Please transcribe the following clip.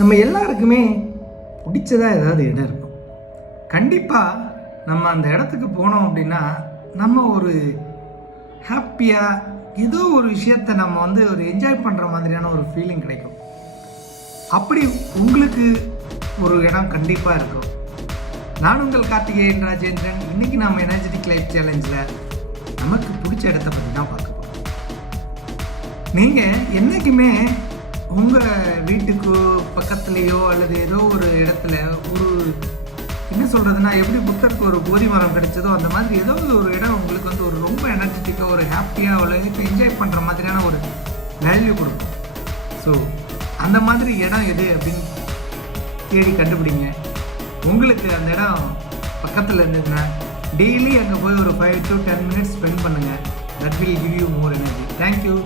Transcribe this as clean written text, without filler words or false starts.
நம்ம எல்லாருக்குமே பிடிச்சதாக ஏதாவது இடம் இருக்கும். கண்டிப்பாக நம்ம அந்த இடத்துக்கு போனோம் அப்படின்னா நம்ம ஒரு ஹாப்பியாக ஏதோ ஒரு விஷயத்தை நம்ம ஒரு என்ஜாய் பண்ணுற மாதிரியான ஒரு ஃபீலிங் கிடைக்கும். அப்படி உங்களுக்கு ஒரு இடம் கண்டிப்பாக இருக்கும். நான் உங்கள் கார்த்திகேயன் ராஜேந்திரன். இன்றைக்கி நம்ம எனர்ஜெட்டிக் லைஃப் சேலஞ்சில் நமக்கு பிடிச்ச இடத்த பற்றி தான் பார்க்க போகிறோம். நீங்கள் என்றைக்குமே உங்கள் வீட்டுக்கு பக்கத்துலேயோ அல்லது ஏதோ ஒரு இடத்துல ஒரு என்ன சொல்கிறதுனா, எப்படி புத்தருக்கு ஒரு போதி மரம் கிடைச்சதோ அந்த மாதிரி ஏதோ ஒரு இடம் உங்களுக்கு ஒரு ரொம்ப எனர்ஜெட்டிக்காக ஒரு ஹாப்பியாக உலகத்தை என்ஜாய் பண்ணுற மாதிரியான ஒரு வேல்யூ கொடுக்கும். ஸோ அந்த மாதிரி இடம் எது அப்படின்னு தேடி கண்டுபிடிங்க. உங்களுக்கு அந்த இடம் பக்கத்தில் இருந்ததுன்னா டெய்லி அங்கே போய் ஒரு 5 to 10 minutes ஸ்பெண்ட் பண்ணுங்கள். That will give you more energy. Thank you.